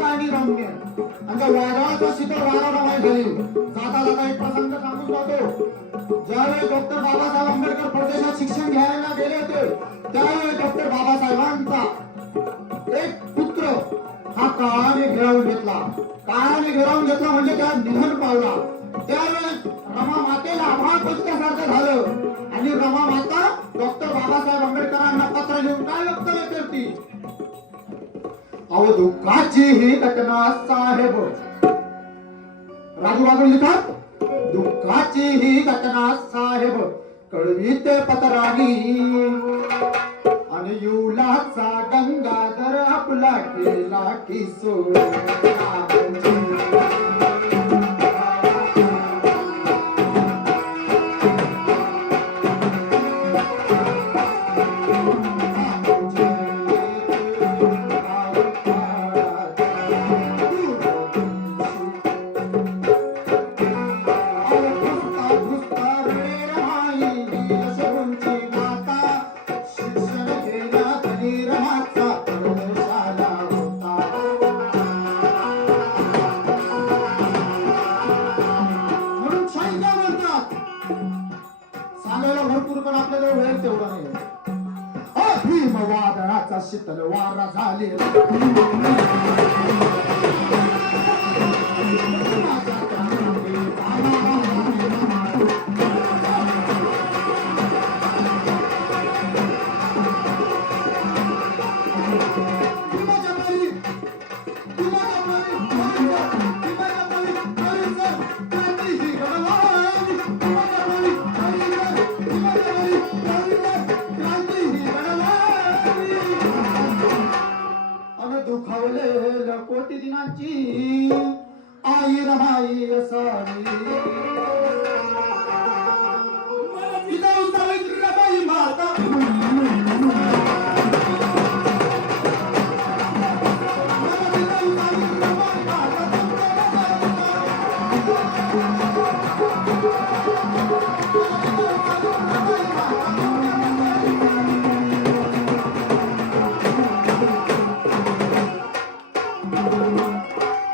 पाणी आणि आमच्या आणि त्या वादळाचा शीतल वारा रमाई झाली. जाता जाता एक प्रसंग सांगून जातो. ज्यावेळी डॉक्टर बाबासाहेब आंबेडकर परदेशात शिक्षण घ्यायला गेले होते त्यावेळी डॉक्टर बाबासाहेबांचा एक पुत्र हा काळाने घेरावून घेतला. काळाने घेरावून घेतला म्हणजे त्या निधन पावला. त्यावेळेस रमा मातेला आभाळ पचल्यासारखं झालं. आणि रमा माता डॉक्टर बाबासाहेब आंबेडकरांना पत्र लिहून काय वक्तव्य करती अहो दुःखाची ही घटना साहेब. राजू बाजून लिहितात दुःखाची ही घटना साहेब. कळवी ते पत्रानी आणि युलाचा गंगाधर आपला केला किशोर पण आपल्याजवळ वेळ तेवढा नाही. भीम वादळाचा शीतल वारा झाले अन कोटी दिनांची. आई रमाई असावी.